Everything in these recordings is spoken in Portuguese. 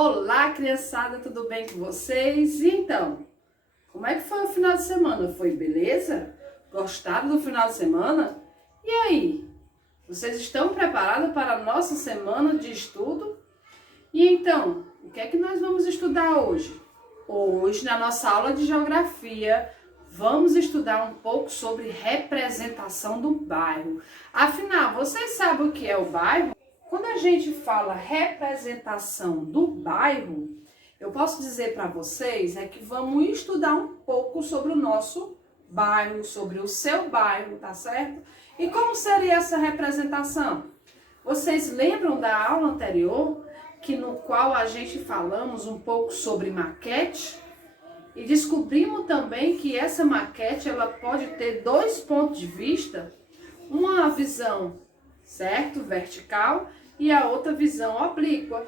Olá, criançada, tudo bem com vocês? E então, como é que foi o final de semana? Foi beleza? Gostaram do final de semana? E aí, vocês estão preparados para a nossa semana de estudo? E então, o que é que nós vamos estudar hoje? Hoje, na nossa aula de geografia, vamos estudar um pouco sobre representação do bairro. Afinal, vocês sabem o que é o bairro? Quando a gente fala representação do bairro, eu posso dizer para vocês que vamos estudar um pouco sobre o nosso bairro, sobre o seu bairro, tá certo? E como seria essa representação? Vocês lembram da aula anterior, no qual a gente falamos um pouco sobre maquete? E descobrimos também que essa maquete ela pode ter dois pontos de vista, uma visão, certo, vertical, e a outra visão oblíqua.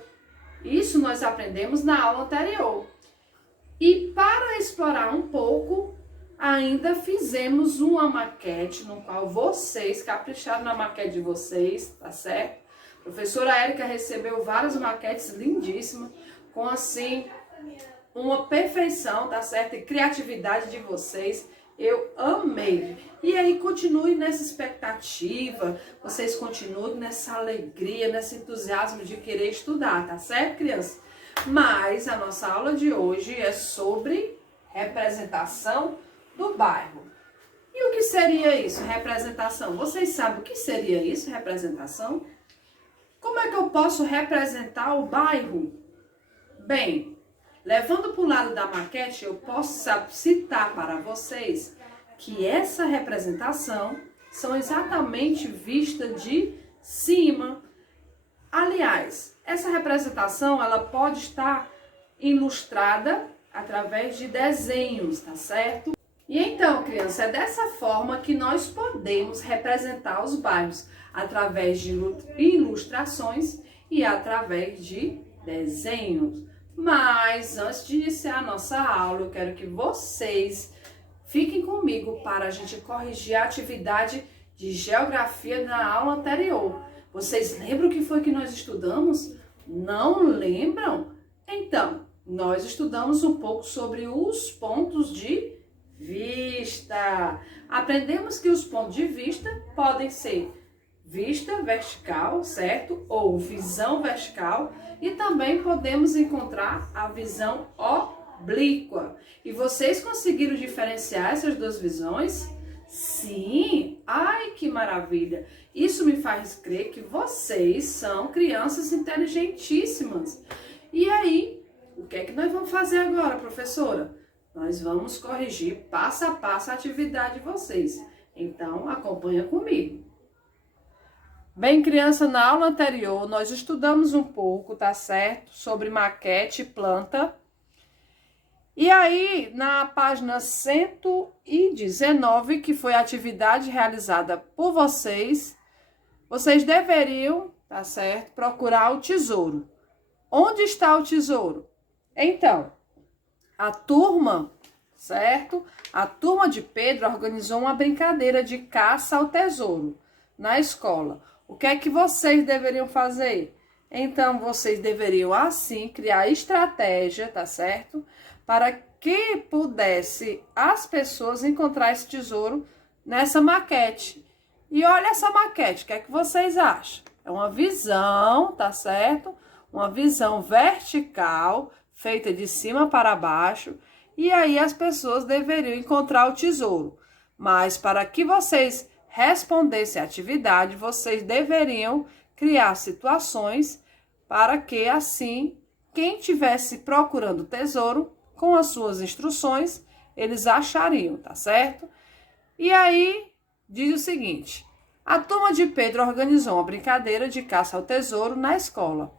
Isso nós aprendemos na aula anterior. E para explorar um pouco, ainda fizemos uma maquete, no qual vocês capricharam na maquete de vocês, tá certo? A professora Érica recebeu várias maquetes lindíssimas, com assim, uma perfeição, tá certo? E criatividade de vocês. Eu amei. E aí, continue nessa expectativa, vocês continuem nessa alegria, nesse entusiasmo de querer estudar, tá certo, criança? Mas a nossa aula de hoje é sobre representação do bairro. E o que seria isso, representação? Vocês sabem o que seria isso, representação? Como é que eu posso representar o bairro? Bem, levando para o lado da maquete, eu posso citar para vocês que essa representação são exatamente vistas de cima. Aliás, essa representação ela pode estar ilustrada através de desenhos, tá certo? E então, criança, é dessa forma que nós podemos representar os bairros, através de ilustrações e através de desenhos. Mas antes de iniciar a nossa aula, eu quero que vocês fiquem comigo para a gente corrigir a atividade de geografia na aula anterior. Vocês lembram o que foi que nós estudamos? Não lembram? Então, nós estudamos um pouco sobre os pontos de vista. Aprendemos que os pontos de vista podem ser vista vertical, certo? Ou visão vertical. E também podemos encontrar a visão oblíqua. E vocês conseguiram diferenciar essas duas visões? Sim! Ai, que maravilha! Isso me faz crer que vocês são crianças inteligentíssimas. E aí, o que é que nós vamos fazer agora, professora? Nós vamos corrigir passo a passo a atividade de vocês. Então, acompanha comigo. Bem, criança, na aula anterior nós estudamos um pouco, tá certo? Sobre maquete e planta. E aí, na página 119, que foi a atividade realizada por vocês, vocês deveriam, tá certo? Procurar o tesouro. Onde está o tesouro? Então, a turma, certo? A turma de Pedro organizou uma brincadeira de caça ao tesouro na escola. O que é que vocês deveriam fazer? Então, vocês deveriam, assim, criar estratégia, tá certo? Para que pudesse as pessoas encontrar esse tesouro nessa maquete. E olha essa maquete, o que é que vocês acham? É uma visão, tá certo? Uma visão vertical, feita de cima para baixo. E aí as pessoas deveriam encontrar o tesouro. Mas para que vocês respondessem a atividade, vocês deveriam criar situações para que, assim, quem estivesse procurando o tesouro, com as suas instruções, eles achariam, tá certo? E aí, diz o seguinte: a turma de Pedro organizou uma brincadeira de caça ao tesouro na escola.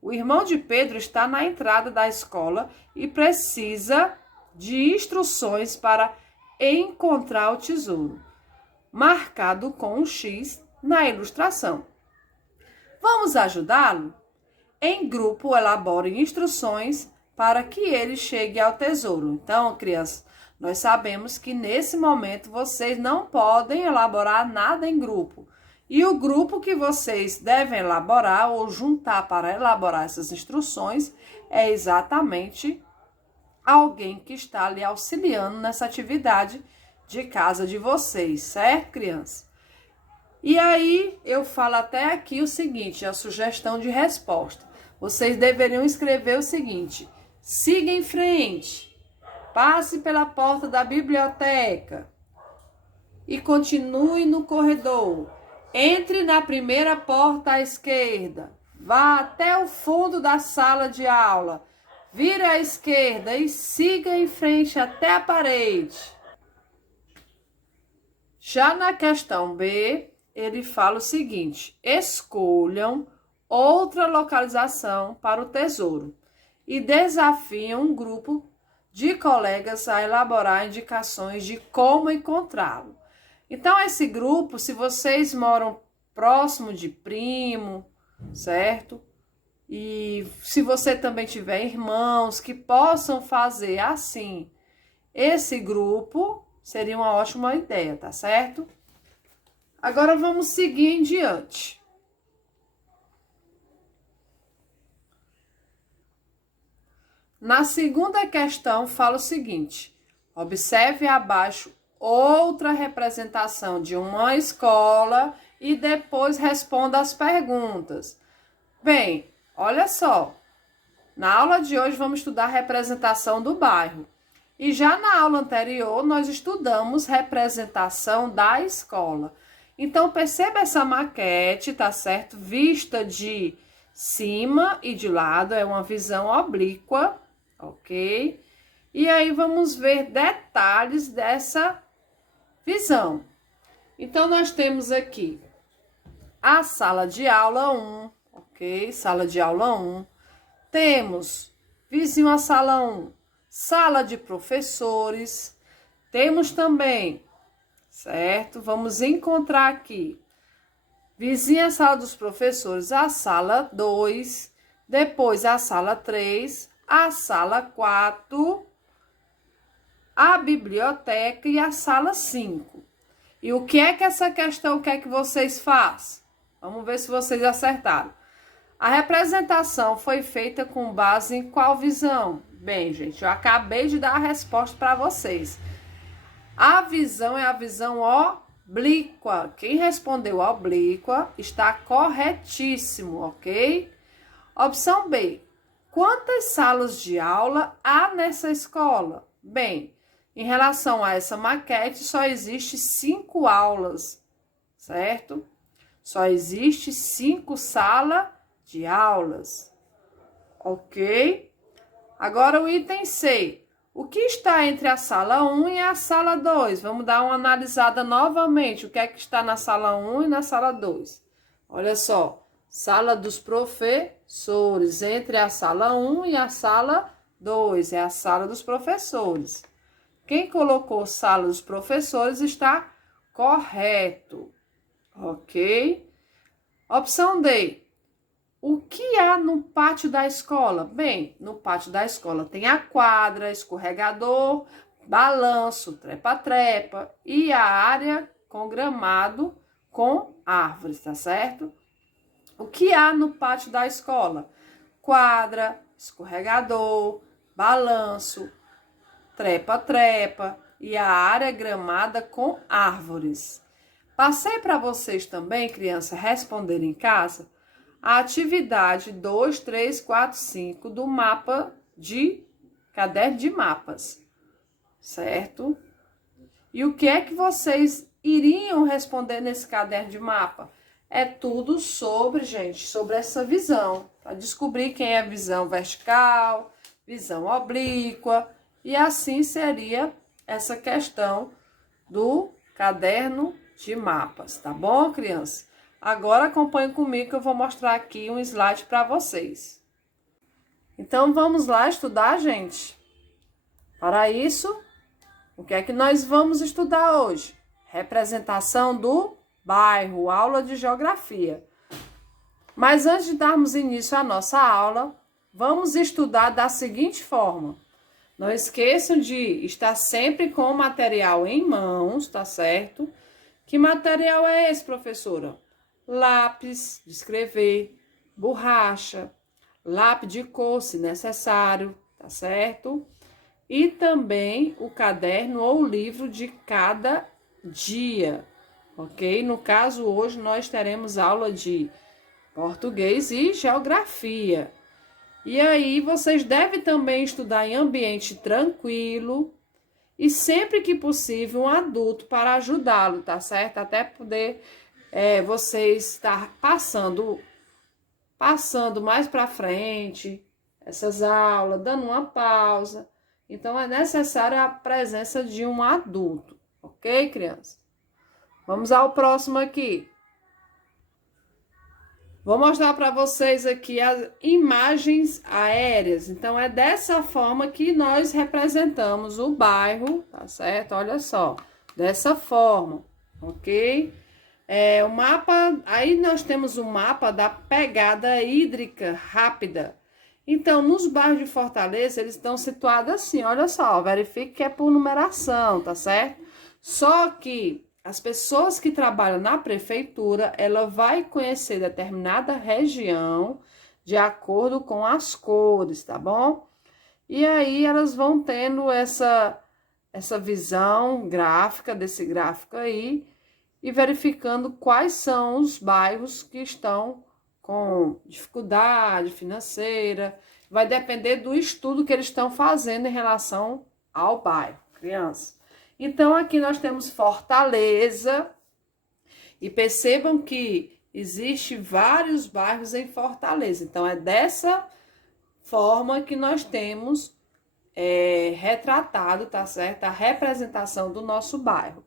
O irmão de Pedro está na entrada da escola e precisa de instruções para encontrar o tesouro, marcado com um X na ilustração. Vamos ajudá-lo? Em grupo, elaborem instruções para que ele chegue ao tesouro. Então, crianças, nós sabemos que nesse momento vocês não podem elaborar nada em grupo. E o grupo que vocês devem elaborar ou juntar para elaborar essas instruções é exatamente alguém que está ali auxiliando nessa atividade de casa de vocês, certo, criança? E aí, eu falo até aqui o seguinte, a sugestão de resposta. Vocês deveriam escrever o seguinte: siga em frente, passe pela porta da biblioteca e continue no corredor. Entre na primeira porta à esquerda, vá até o fundo da sala de aula, vire à esquerda e siga em frente até a parede. Já na questão B, ele fala o seguinte: escolham outra localização para o tesouro e desafiam um grupo de colegas a elaborar indicações de como encontrá-lo. Então, esse grupo, se vocês moram próximo de primo, certo? E se você também tiver irmãos que possam fazer assim, esse grupo seria uma ótima ideia, tá certo? Agora vamos seguir em diante. Na segunda questão, fala o seguinte: observe abaixo outra representação de uma escola e depois responda as perguntas. Bem, olha só, na aula de hoje vamos estudar a representação do bairro. E já na aula anterior nós estudamos representação da escola. Então perceba essa maquete, tá certo? Vista de cima e de lado, é uma visão oblíqua, ok? E aí vamos ver detalhes dessa visão. Então, nós temos aqui a sala de aula 1, ok? Sala de aula 1. Temos vizinho à sala 1, sala de professores. Temos também, certo? Vamos encontrar aqui, vizinha à sala dos professores, a sala 2, depois a sala 3, a sala 4, a biblioteca e a sala 5. E o que é que essa questão quer que vocês façam? Vamos ver se vocês acertaram. A representação foi feita com base em qual visão? Bem, gente, eu acabei de dar a resposta para vocês. A visão é a visão oblíqua. Quem respondeu oblíqua está corretíssimo, ok? Opção B. Quantas salas de aula há nessa escola? Bem, em relação a essa maquete, só existe 5 aulas, certo? Só existe 5 salas de aulas, ok? Agora o item C. O que está entre a sala 1 e a sala 2? Vamos dar uma analisada novamente. O que é que está na sala 1 e na sala 2? Olha só, sala dos professores. Entre a sala 1 e a sala 2 é a sala dos professores. Quem colocou sala dos professores está correto, ok? Opção D. O que há no pátio da escola? Bem, no pátio da escola tem a quadra, escorregador, balanço, trepa-trepa e a área com gramado com árvores, tá certo? O que há no pátio da escola? Quadra, escorregador, balanço, trepa-trepa e a área gramada com árvores. Passei para vocês também, criança, responderem em casa a atividade 2, 3, 4, 5 do mapa de caderno de mapas, certo? E o que é que vocês iriam responder nesse caderno de mapa? É tudo sobre, gente, sobre essa visão, para descobrir quem é a visão vertical, visão oblíqua, e assim seria essa questão do caderno de mapas, tá bom, criança? Agora acompanhe comigo que eu vou mostrar aqui um slide para vocês. Então, vamos lá estudar, gente? Para isso, o que é que nós vamos estudar hoje? Representação do bairro, aula de geografia. Mas antes de darmos início à nossa aula, vamos estudar da seguinte forma. Não esqueçam de estar sempre com o material em mãos, tá certo? Que material é esse, professora? lápis de escrever, borracha, lápis de cor, se necessário, tá certo? E também o caderno ou o livro de cada dia, ok? No caso, hoje nós teremos aula de português e geografia. E aí, vocês devem também estudar em ambiente tranquilo e sempre que possível um adulto para ajudá-lo, tá certo? Até poder vocês estar passando mais para frente essas aulas, dando uma pausa. Então, é necessária a presença de um adulto, ok, criança? Vamos ao próximo aqui. Vou mostrar para vocês aqui as imagens aéreas. Então, é dessa forma que nós representamos o bairro, tá certo? Olha só, dessa forma, ok? O mapa, aí nós temos o mapa da pegada hídrica rápida. Então, nos bairros de Fortaleza, eles estão situados assim, olha só, verifique que é por numeração, tá certo? Só que as pessoas que trabalham na prefeitura, ela vai conhecer determinada região de acordo com as cores, tá bom? E aí elas vão tendo essa visão gráfica desse gráfico aí e verificando quais são os bairros que estão com dificuldade financeira. Vai depender do estudo que eles estão fazendo em relação ao bairro, criança. Então, aqui nós temos Fortaleza, e percebam que existe vários bairros em Fortaleza. Então, é dessa forma que nós temos retratado, tá certo? A representação do nosso bairro.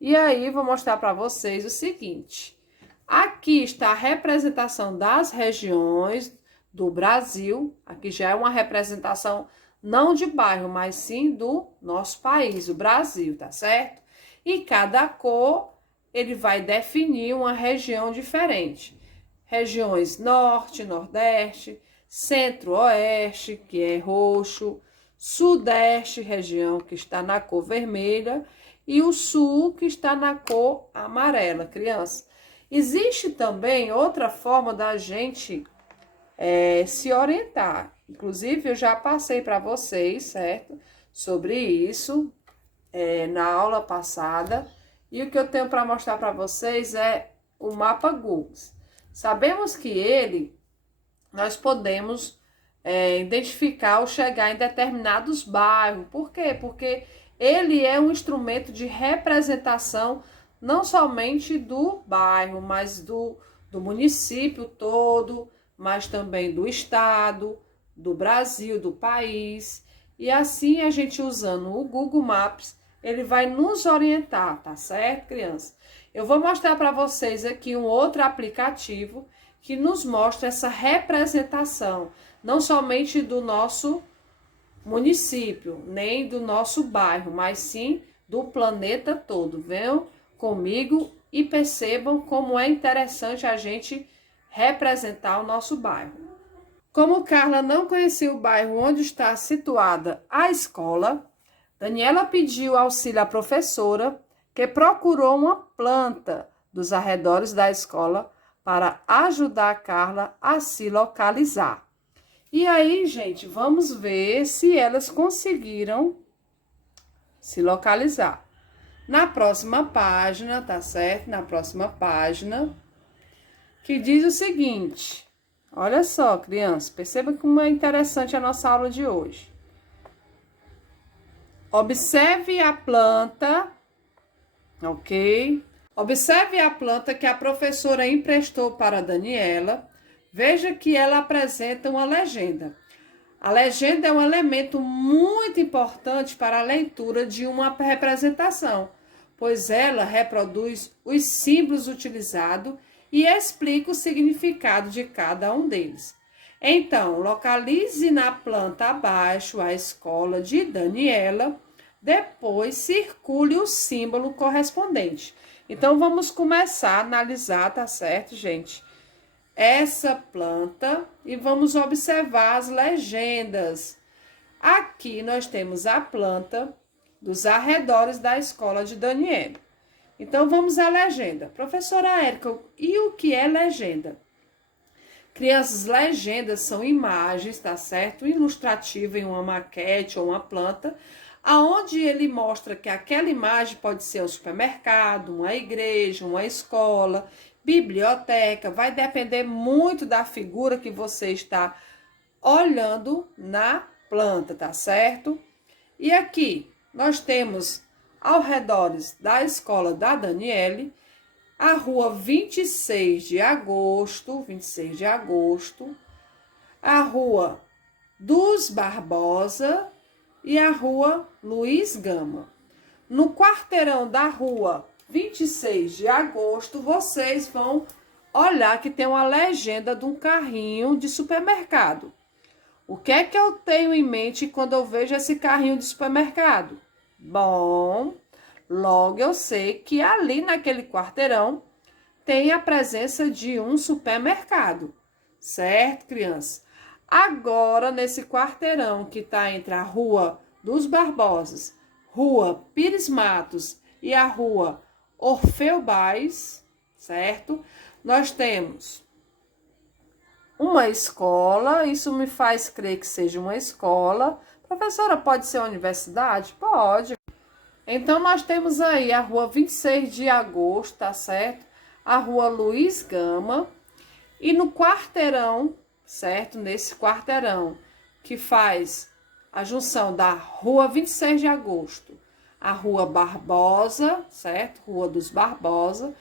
E aí, vou mostrar para vocês o seguinte. Aqui está a representação das regiões do Brasil. Aqui já é uma representação não de bairro, mas sim do nosso país, o Brasil, tá certo? E cada cor, ele vai definir uma região diferente. Regiões norte, nordeste, centro-oeste, que é roxo, sudeste, região que está na cor vermelha, e o sul, que está na cor amarela, criança. Existe também outra forma da gente se orientar. Inclusive, eu já passei para vocês, certo? Sobre isso na aula passada. E o que eu tenho para mostrar para vocês é o mapa Google. Sabemos que nós podemos identificar ou chegar em determinados bairros. Por quê? Porque ele é um instrumento de representação não somente do bairro, mas do município todo, mas também do estado, do Brasil, do país. E assim, a gente usando o Google Maps, ele vai nos orientar, tá certo, criança? Eu vou mostrar para vocês aqui um outro aplicativo que nos mostra essa representação, não somente do nosso município, nem do nosso bairro, mas sim do planeta todo. Venham comigo e percebam como é interessante a gente representar o nosso bairro. Como Carla não conhecia o bairro onde está situada a escola, Daniela pediu auxílio à professora, que procurou uma planta dos arredores da escola para ajudar a Carla a se localizar. E aí, gente, vamos ver se elas conseguiram se localizar. Na próxima página, tá certo? Na próxima página, que diz o seguinte. Olha só, criança, perceba como é interessante a nossa aula de hoje. Observe a planta, ok? Observe a planta que a professora emprestou para a Daniela. Veja que ela apresenta uma legenda. A legenda é um elemento muito importante para a leitura de uma representação, pois ela reproduz os símbolos utilizados e explica o significado de cada um deles. Então, localize na planta abaixo a escola de Daniela, depois circule o símbolo correspondente. Então, vamos começar a analisar, tá certo, gente? Essa planta e vamos observar as legendas. Aqui nós temos a planta dos arredores da escola de Daniela. Então, vamos à legenda. Professora Érica, e o que é legenda? Crianças, legendas são imagens, tá certo? Ilustrativa em uma maquete ou uma planta, aonde ele mostra que aquela imagem pode ser um supermercado, uma igreja, uma escola, biblioteca, vai depender muito da figura que você está olhando na planta, tá certo? E aqui nós temos ao redor da escola da Daniele, a rua 26 de agosto, a rua dos Barbosa e a rua Luiz Gama. No quarteirão da rua 26 de agosto, vocês vão olhar que tem uma legenda de um carrinho de supermercado. O que é que eu tenho em mente quando eu vejo esse carrinho de supermercado? Bom, logo eu sei que ali naquele quarteirão tem a presença de um supermercado, certo, criança? Agora, nesse quarteirão que está entre a Rua dos Barbosas, Rua Pires Matos e a Rua Orfeu Bais, certo? Nós temos uma escola, isso me faz crer que seja uma escola. Professora, pode ser uma universidade? Pode. Então, nós temos aí a rua 26 de agosto, tá certo? A rua Luiz Gama. E no quarteirão, certo? Nesse quarteirão que faz a junção da rua 26 de agosto, a rua Barbosa, certo? Rua dos Barbosa.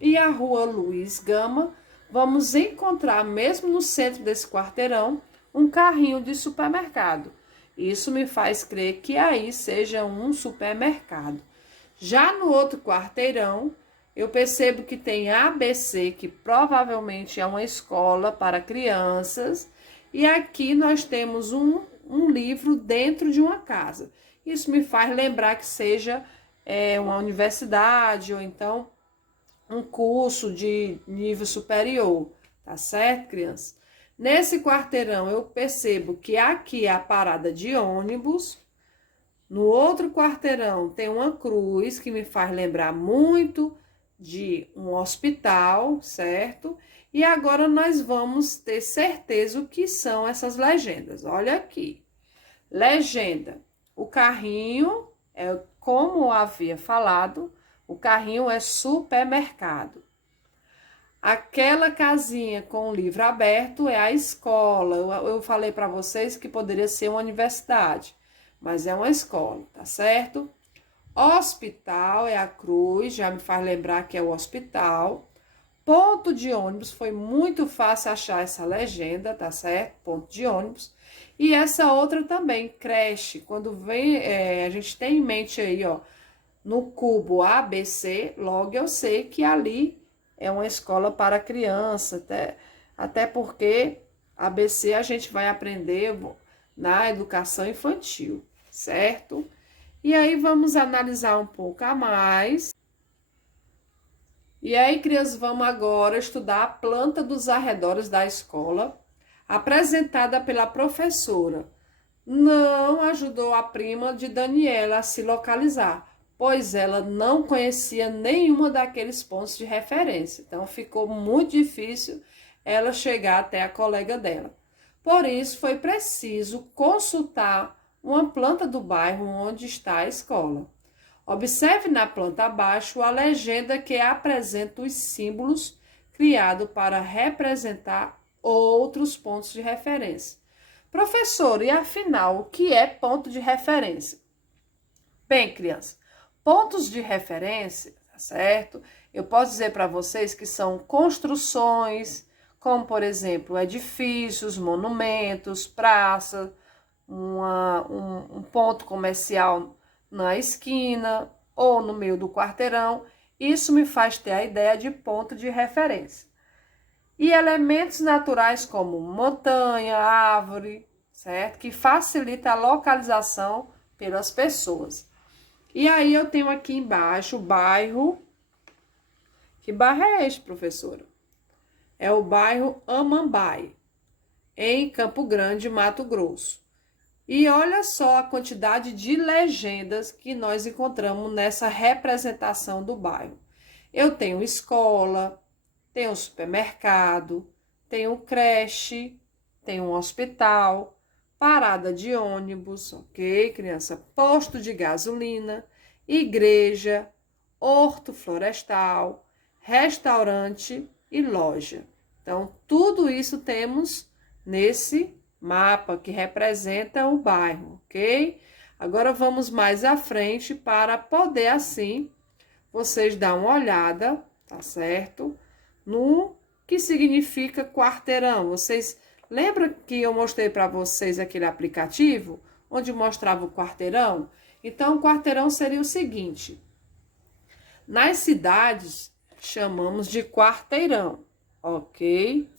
E a rua Luiz Gama, vamos encontrar, mesmo no centro desse quarteirão, um carrinho de supermercado. Isso me faz crer que aí seja um supermercado. Já no outro quarteirão, eu percebo que tem ABC, que provavelmente é uma escola para crianças. E aqui nós temos um livro dentro de uma casa. Isso me faz lembrar que seja uma universidade ou então um curso de nível superior, tá certo, criança? Nesse quarteirão eu percebo que aqui é a parada de ônibus. No outro quarteirão tem uma cruz que me faz lembrar muito de um hospital, certo? E agora nós vamos ter certeza o que são essas legendas. Olha aqui. Legenda. O carrinho, como eu havia falado, o carrinho é supermercado. Aquela casinha com o livro aberto é a escola. Eu falei para vocês que poderia ser uma universidade, mas é uma escola, tá certo? Hospital é a cruz, já me faz lembrar que é o hospital. Ponto de ônibus, foi muito fácil achar essa legenda, tá certo? Ponto de ônibus. E essa outra também, creche. Quando vem, a gente tem em mente aí, ó, no cubo ABC, logo eu sei que ali é uma escola para criança, até porque ABC a gente vai aprender na educação infantil, certo? E aí vamos analisar um pouco a mais. E aí, crianças, vamos agora estudar a planta dos arredores da escola, apresentada pela professora. Não ajudou a prima de Daniela a se localizar, pois ela não conhecia nenhuma daqueles pontos de referência. Então, ficou muito difícil ela chegar até a colega dela. Por isso, foi preciso consultar uma planta do bairro onde está a escola. Observe na planta abaixo a legenda que apresenta os símbolos criados para representar outros pontos de referência. Professor, e afinal, o que é ponto de referência? Bem, criança, pontos de referência, tá certo? Eu posso dizer para vocês que são construções, como por exemplo, edifícios, monumentos, praça, um ponto comercial na esquina ou no meio do quarteirão. Isso me faz ter a ideia de ponto de referência. E elementos naturais como montanha, árvore, certo? Que facilita a localização pelas pessoas. E aí eu tenho aqui embaixo o bairro. Que bairro é este, professora? É o bairro Amambai, em Campo Grande, Mato Grosso. E olha só a quantidade de legendas que nós encontramos nessa representação do bairro. Eu tenho escola, tenho supermercado, tenho creche, tenho um hospital, parada de ônibus, ok, criança? Posto de gasolina, igreja, horto florestal, restaurante e loja. Então, tudo isso temos nesse mapa que representa o bairro, ok? Agora vamos mais à frente para poder assim vocês dar uma olhada, tá certo? No que significa quarteirão. Vocês lembram que eu mostrei para vocês aquele aplicativo onde mostrava o quarteirão? Então, o quarteirão seria o seguinte: nas cidades chamamos de quarteirão, ok?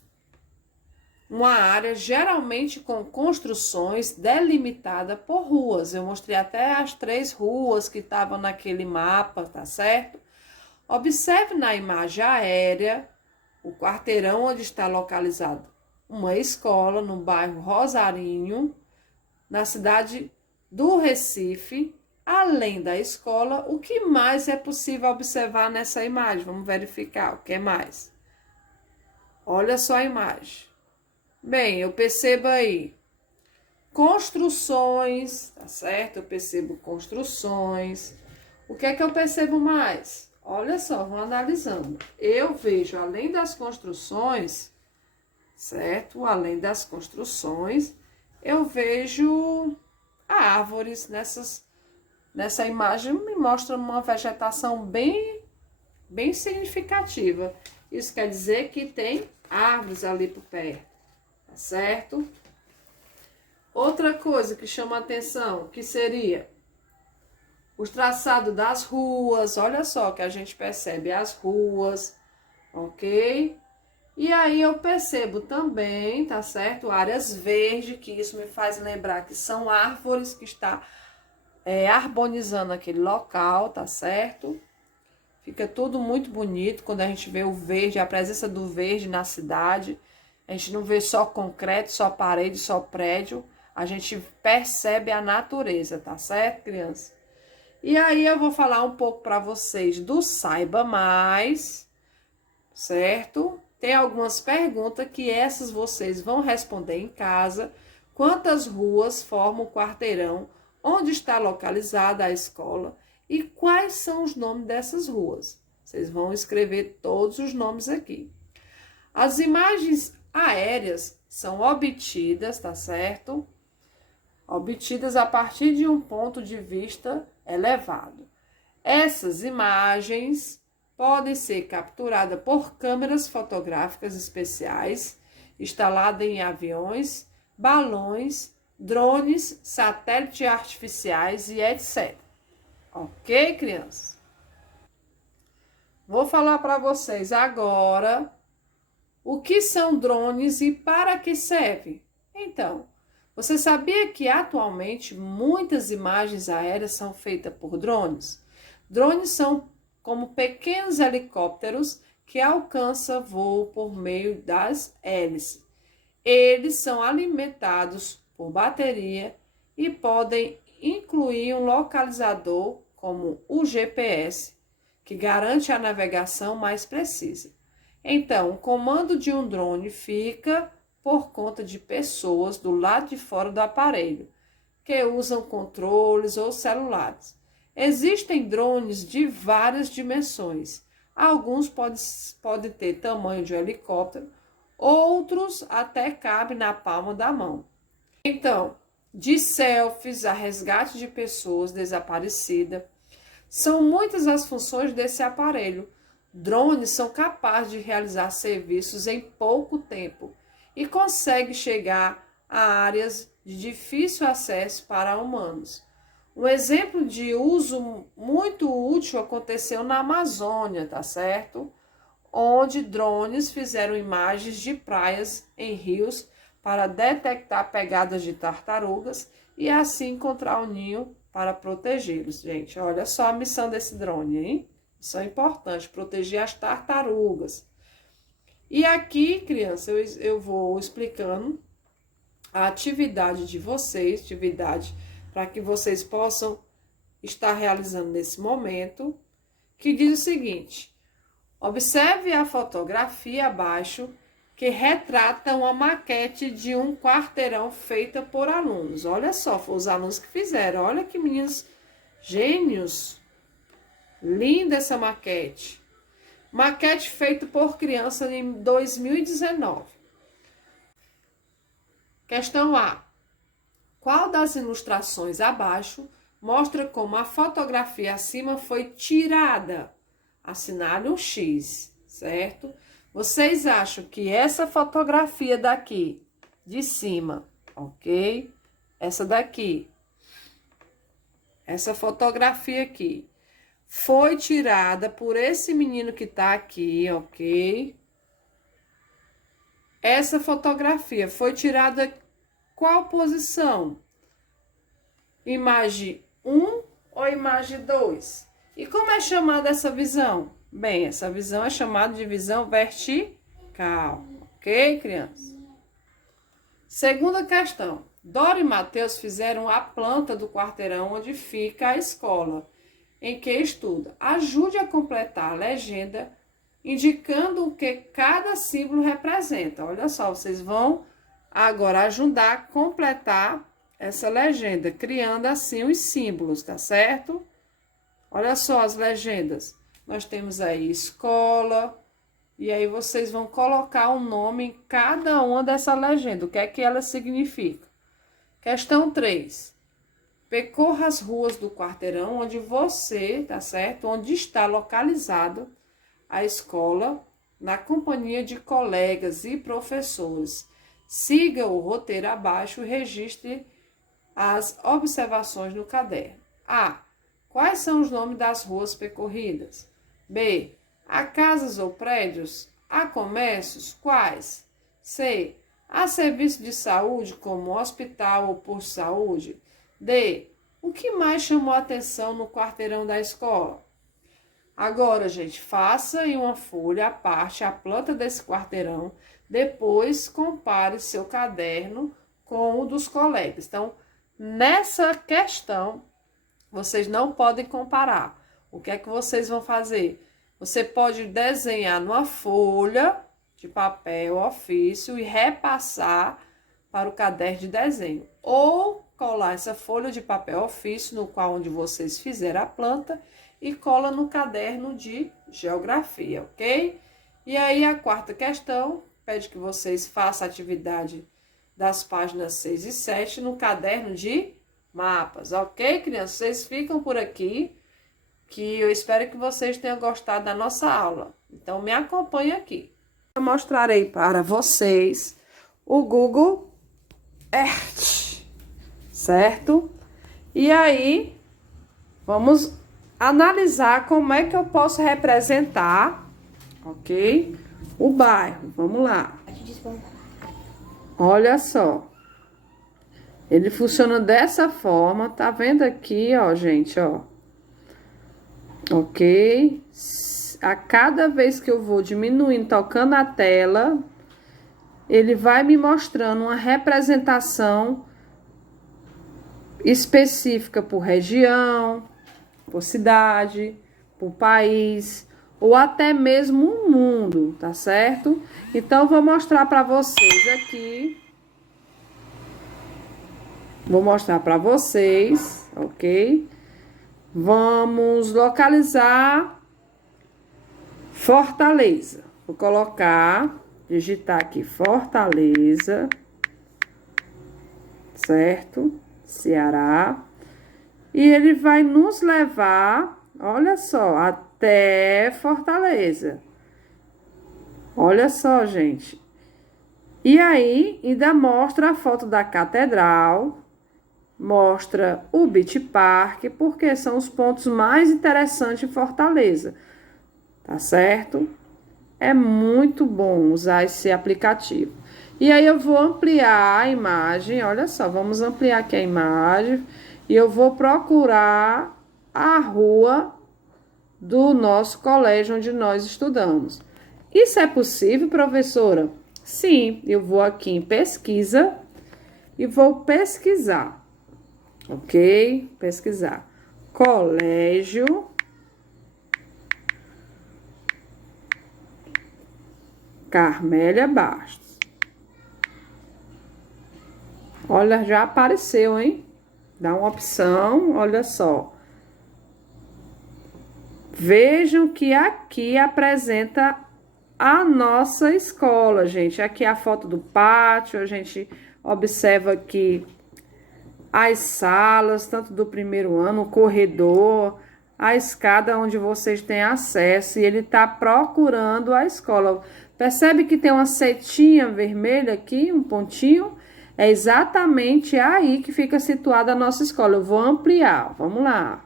Uma área geralmente com construções delimitada por ruas. Eu mostrei até as 3 ruas que estavam naquele mapa, tá certo? Observe na imagem aérea o quarteirão onde está localizado uma escola no bairro Rosarinho, na cidade do Recife. Além da escola, o que mais é possível observar nessa imagem? Vamos verificar o que mais. Olha só a imagem. Bem, eu percebo aí construções, tá certo? Eu percebo construções. O que é que eu percebo mais? Olha só, vamos analisando. Eu vejo, além das construções, certo? Além das construções, eu vejo árvores. Nessa imagem me mostra uma vegetação bem significativa. Isso quer dizer que tem árvores ali por perto. Certo? Outra coisa que chama a atenção, que seria os traçados das ruas. Olha só que a gente percebe as ruas, ok? E aí eu percebo também, tá certo? Áreas verdes, que isso me faz lembrar que são árvores que está harmonizando aquele local, tá certo? Fica tudo muito bonito quando a gente vê o verde, a presença do verde na cidade. A gente não vê só concreto, só parede, só prédio. A gente percebe a natureza, tá certo, criança? E aí eu vou falar um pouco para vocês do Saiba Mais, certo? Tem algumas perguntas que essas vocês vão responder em casa. Quantas ruas formam o quarteirão? Onde está localizada a escola? E quais são os nomes dessas ruas? Vocês vão escrever todos os nomes aqui. As imagens aéreas são obtidas, tá certo? Obtidas a partir de um ponto de vista elevado. Essas imagens podem ser capturadas por câmeras fotográficas especiais, instaladas em aviões, balões, drones, satélites artificiais e etc. Ok, crianças? Vou falar para vocês agora o que são drones e para que servem? Então, você sabia que atualmente muitas imagens aéreas são feitas por drones? Drones são como pequenos helicópteros que alcançam voo por meio das hélices. Eles são alimentados por bateria e podem incluir um localizador como o GPS, que garante a navegação mais precisa. Então, o comando de um drone fica por conta de pessoas do lado de fora do aparelho, que usam controles ou celulares. Existem drones de várias dimensões. Alguns podem ter tamanho de um helicóptero, outros até cabem na palma da mão. Então, de selfies a resgate de pessoas desaparecidas, são muitas as funções desse aparelho. Drones são capazes de realizar serviços em pouco tempo e conseguem chegar a áreas de difícil acesso para humanos. Um exemplo de uso muito útil aconteceu na Amazônia, tá certo? Onde drones fizeram imagens de praias em rios para detectar pegadas de tartarugas e assim encontrar o ninho para protegê-los. Gente, olha só a missão desse drone, hein? Isso é importante, proteger as tartarugas. E aqui, criança, eu vou explicando a atividade de vocês, atividade para que vocês possam estar realizando nesse momento, que diz o seguinte: observe a fotografia abaixo que retrata uma maquete de um quarteirão feita por alunos. Olha só, foram os alunos que fizeram. Olha que meninos gênios. Linda essa maquete. Maquete feita por criança em 2019. Questão A. Qual das ilustrações abaixo mostra como a fotografia acima foi tirada? Assinale um X, certo? Vocês acham que essa fotografia daqui, de cima, ok? Essa daqui, essa fotografia aqui, foi tirada por esse menino que tá aqui, ok? Essa fotografia foi tirada qual posição? Imagem 1 ou imagem 2? E como é chamada essa visão? Bem, essa visão é chamada de visão vertical, ok, criança? Segunda questão. Dora e Mateus fizeram a planta do quarteirão onde fica a escola em que estuda. Ajude a completar a legenda, indicando o que cada símbolo representa. Olha só, vocês vão agora ajudar a completar essa legenda, criando assim os símbolos, tá certo? Olha só as legendas. Nós temos aí escola, e aí vocês vão colocar um nome em cada uma dessa legenda, o que é que ela significa. Questão 3. Percorra as ruas do quarteirão onde você, tá certo? Onde está localizado a escola, na companhia de colegas e professores. Siga o roteiro abaixo e registre as observações no caderno. A. Quais são os nomes das ruas percorridas? B. Há casas ou prédios? Há comércios? Quais? C. Há serviço de saúde, como hospital ou posto de saúde? D. O que mais chamou a atenção no quarteirão da escola? Agora, gente, faça em uma folha à parte a planta desse quarteirão. Depois, compare seu caderno com o dos colegas. Então, nessa questão, vocês não podem comparar. O que é que vocês vão fazer? Você pode desenhar numa folha de papel ofício e repassar para o caderno de desenho. Ou colar essa folha de papel ofício no qual onde vocês fizeram a planta e cola no caderno de geografia, ok? E aí a quarta questão pede que vocês façam a atividade das páginas 6 e 7 no caderno de mapas, ok, crianças? Vocês ficam por aqui, que eu espero que vocês tenham gostado da nossa aula. Então, me acompanhe aqui. Eu mostrarei para vocês o Google Earth, certo? E aí, vamos analisar como é que eu posso representar, ok? O bairro. Vamos lá. Olha só. Ele funciona dessa forma, tá vendo aqui, ó, gente, ó. Ok? A cada vez que eu vou diminuindo, tocando a tela, ele vai me mostrando uma representação específica por região, por cidade, por país, ou até mesmo o mundo, tá certo? Então, vou mostrar para vocês aqui. Vou mostrar para vocês, ok? Vamos localizar Fortaleza. Vou colocar, digitar aqui Fortaleza, certo? Ceará. E ele vai nos levar, olha só, até Fortaleza. Olha só, gente. E aí, ainda mostra a foto da catedral, mostra o Beach Park, porque são os pontos mais interessantes em Fortaleza, tá certo? É muito bom usar esse aplicativo. E aí eu vou ampliar a imagem, olha só, vamos ampliar aqui a imagem, e eu vou procurar a rua do nosso colégio onde nós estudamos. Isso é possível, professora? Sim, eu vou aqui em pesquisa e vou pesquisar, ok? Pesquisar. Colégio Carmélia Bastos. Olha, já apareceu, hein? Dá uma opção, olha só. Vejam que aqui apresenta a nossa escola, gente. Aqui é a foto do pátio, a gente observa aqui as salas, tanto do primeiro ano, o corredor, a escada onde vocês têm acesso, e ele está procurando a escola. Percebe que tem uma setinha vermelha aqui, um pontinho? É exatamente aí que fica situada a nossa escola. Eu vou ampliar, vamos lá.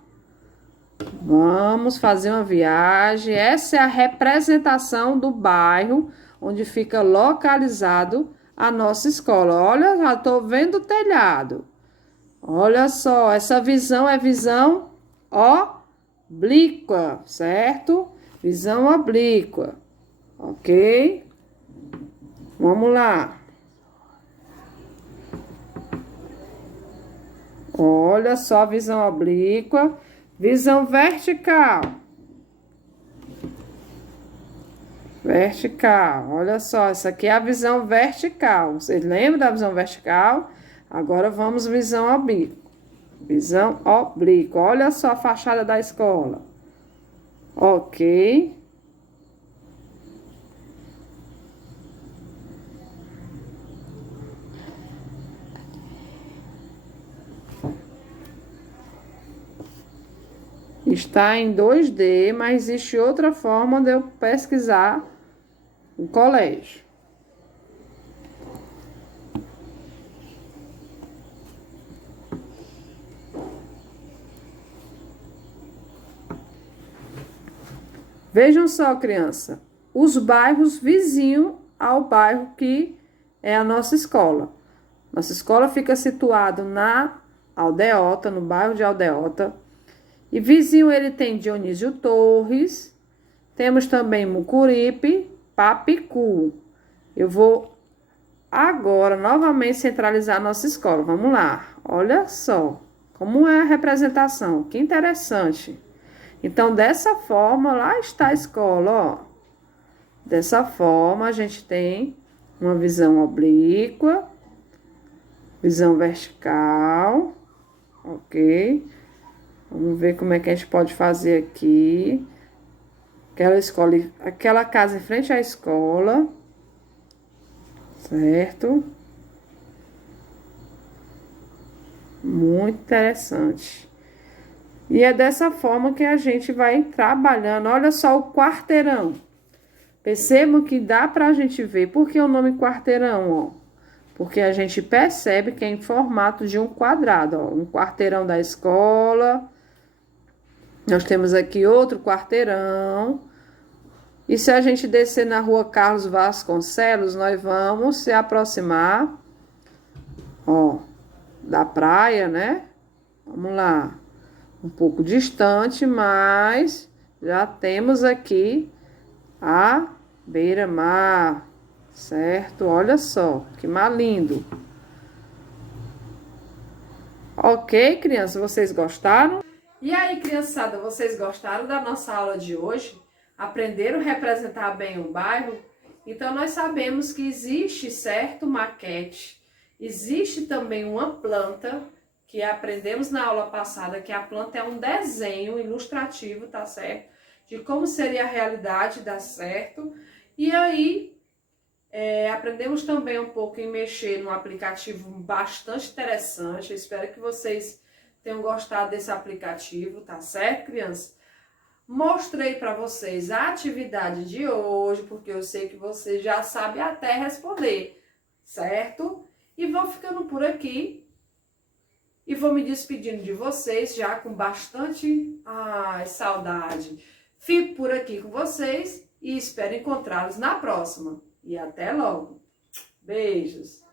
Vamos fazer uma viagem. Essa é a representação do bairro onde fica localizado a nossa escola. Olha, já estou vendo o telhado. Olha só, essa visão é visão oblíqua, certo? Visão oblíqua, ok? Vamos lá. Olha só a visão oblíqua. Visão vertical. Vertical. Olha só, essa aqui é a visão vertical. Vocês lembram da visão vertical? Agora vamos visão oblíqua. Visão oblíqua. Olha só a fachada da escola. Ok. Está em 2D, mas existe outra forma de eu pesquisar o colégio. Vejam só, criança, os bairros vizinhos ao bairro que é a nossa escola. Nossa escola fica situada na Aldeota, no bairro de Aldeota. E vizinho ele tem Dionísio Torres, temos também Mucuripe, Papicu. Eu vou agora novamente centralizar a nossa escola. Vamos lá, olha só como é a representação, que interessante. Então, dessa forma, lá está a escola, ó. Dessa forma, a gente tem uma visão oblíqua, visão vertical, ok? Vamos ver como é que a gente pode fazer aqui. Aquela casa em frente à escola. Certo? Muito interessante. E é dessa forma que a gente vai trabalhando. Olha só o quarteirão. Percebam que dá pra gente ver. Por que o nome quarteirão, ó? Porque a gente percebe que é em formato de um quadrado, ó. Um quarteirão da escola. Nós temos aqui outro quarteirão. E se a gente descer na rua Carlos Vasconcelos, nós vamos se aproximar, ó, da praia, né? Vamos lá. Um pouco distante, mas já temos aqui a beira-mar, certo? Olha só, que mar lindo. Ok, crianças, vocês gostaram? E aí, criançada, vocês gostaram da nossa aula de hoje? Aprenderam a representar bem o bairro? Então, nós sabemos que existe, certo, maquete. Existe também uma planta, que aprendemos na aula passada, que a planta é um desenho ilustrativo, tá certo? De como seria a realidade, dá certo? E aí, aprendemos também um pouco em mexer num aplicativo bastante interessante. Eu espero que vocês tenham gostado desse aplicativo, tá certo, crianças? Mostrei para vocês a atividade de hoje, porque eu sei que vocês já sabem até responder, certo? E vou ficando por aqui e vou me despedindo de vocês já com bastante saudade. Fico por aqui com vocês e espero encontrá-los na próxima. E até logo. Beijos!